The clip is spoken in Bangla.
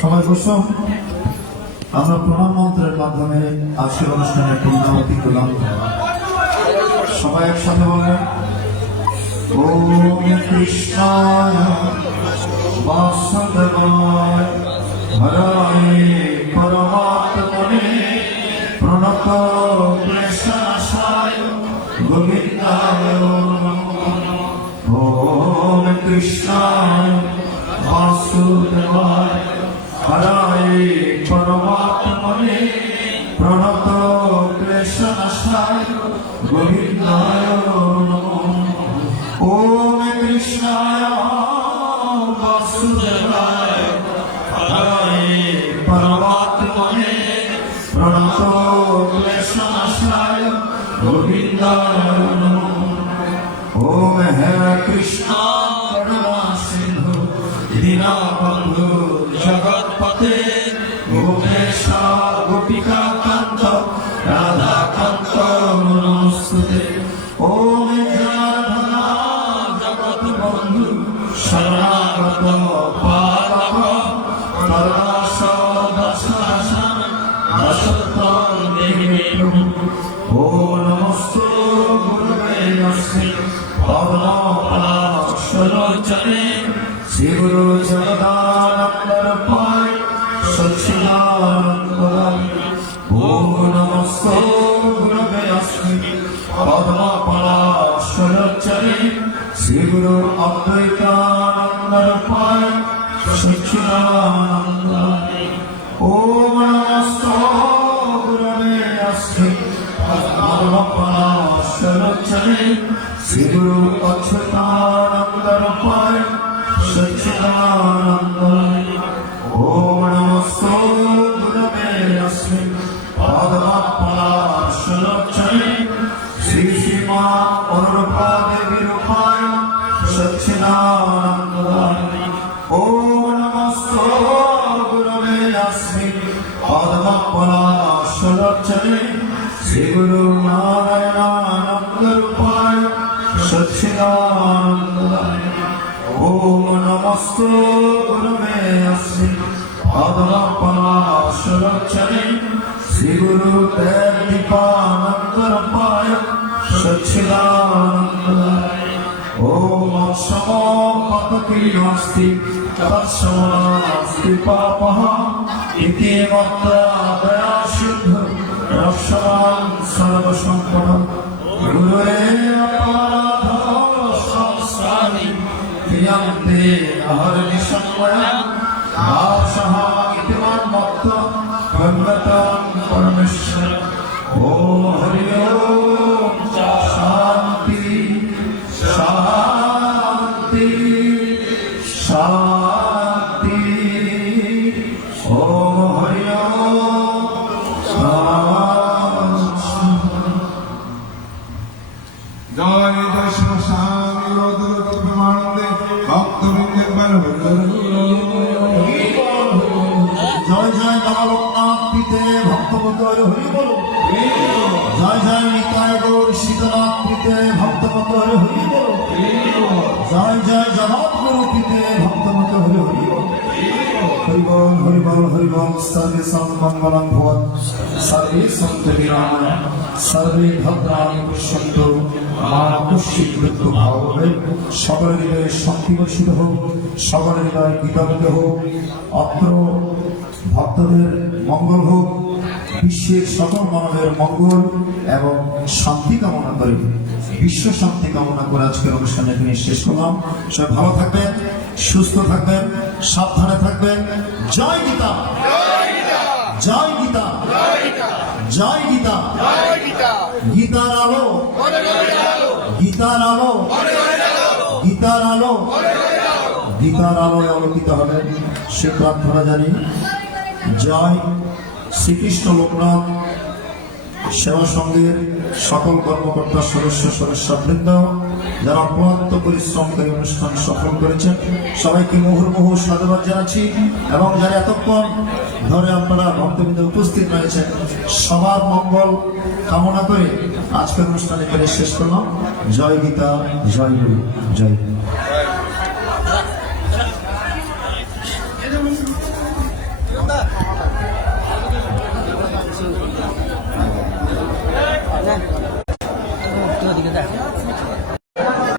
সবাই বসো। আমরা প্রণাম মন্ত্রের মাধ্যমে আজকের অনুষ্ঠানের পূর্ণাবতী করলাম। সবাই একসাথে বলবেন ওম কৃষ্ণায় বাসুদেবায় হরায় পরমাত্মনে প্রণত ক্লেশনাশায় গোবিন্দায় ওম কৃষ্ণায় বাসুদেবায় হরায় পরমাত্মনে প্রণত ক্লেশনাশায় গোবিন্দায় ওম কৃষ্ণায় বাসুদেবায় হরায় পরমাত্মনে প্রণত ক্লেশনাশায় গোবিন্দায় ওম হে কৃষ্ণ করুণাসিন্ধু দীনবন্ধু জগৎপতে গোপেশা গোপিকা কান্ত রাধা কান্ত নমস্তুতে ওম জনার্দনা জগৎ বন্ধু শরণাগত পালক করুণাস দশাশন দশোত্তম দেহি ও নমস্তে গুরুবে নমস্তে পদ্মপলাশলোচনে শ্রী গুরু জগদানন্দর পায় সচ্চিদানন্দ ও নমস্তে গুরুবে নমস্তে পদ্মপলাশলোচনে শ্রী গুরু অদ্বৈতানন্দর পায় সচ্চিদানন্দ ও নমস্তে গুরুবে নমস্তে পদ্মপলাশলোচনে শ্রী গুরু অচ্যুতানন্দর পায় সচ্চিদানন্দ ওম নমস্তে গুরুবে নমস্তে পদ্মপলাশলোচনে শ্রী শ্রীমা অনুরূপা দেবীর পায় সচ্চিদানন্দ ওম নমস্তে গুরুবে নমস্তে পদ্মপলাশলোচনে শ্রী গুরু নারায়ণানন্দর পায় সচ্চিদানন্দ ওম নমস্তে গুরুবে নমস্তে পদ্মপলাশলোচনে শ্রী গুরু দেবদীপানন্দর পায় সচ্চিদানন্দ ওম সমপতকি নাস্তি তৎসমনাস্তি পাপঃ ইতি মত্তা দয়া সিদ্ধ রক্ষমাং সর্বসম্পদঃ গুরুরে অপরাধ সংস্কারি ক্রিয়ন্তে অহর্নিশি সংবয়া দাসঃ ইতি মন্মত্ত ভগবতাং পরমেশ্বর ওম হরি ওম শান্তি শান্তি শান্তি ওম হরি ওম জয় জয় শিবস্বামী প্রমানন্দে ভক্তবৃন্দের জয় জয় বাবা লোকনাথ পিতে ভক্তবতর হরি বল জয় জয় নিতাই গৌর শীতনাথ পিতে ভক্তবতর হরি বল জয় জয় জগৎগুরু পিতে ভক্তবতর হরি হরি বল হরি বল হরি বল হরি বল সর্বে মঙ্গলং ভবৎ সর্বে সন্তু নিরাময় সর্বে ভদ্রাণি পশ্যন্তু মা কশ্চিৎ মৃত্যু ভাব হবে। সকলের হৃদয়ে শক্তি বর্ষিত হোক, সকলের হৃদয়ে কৃতজ্ঞ হোক, অত্র ভক্তদের মঙ্গল হোক, বিশ্বের সকল মানবের মঙ্গল এবং শান্তি কামনা করে বিশ্ব শান্তি কামনা করে আজকের অনুষ্ঠানে তিনি শেষ করলাম। সবাই ভালো থাকবেন, সুস্থ থাকবেন, সাবধানে থাকবেন। জয় গীতা, জয় গীতা, জয় গীতা। গীতার আলো, গীতার আলো, গীতার আলো, গীতার আলোয় আলোকিত হবেন সে প্রার্থনা জানি। জয় শ্রীকৃষ্ণ লোকনাথ সেবা সংঘের সকল কর্মকর্তা, সদস্য সদস্যবৃন্দ যারা অক্লান্ত পরিশ্রম করে অনুষ্ঠান সফল করেছেন, সবাইকে মুহুর্মুহু সাধুবাদ জানাচ্ছি। এবং যারা এতক্ষণ ধরে আপনারা ভক্তবৃন্দে উপস্থিত রয়েছেন, সবার মঙ্গল কামনা করে আজকের অনুষ্ঠান এখানে শেষ করলাম। জয় গীতা, জয় গুরু, জয় গুরু।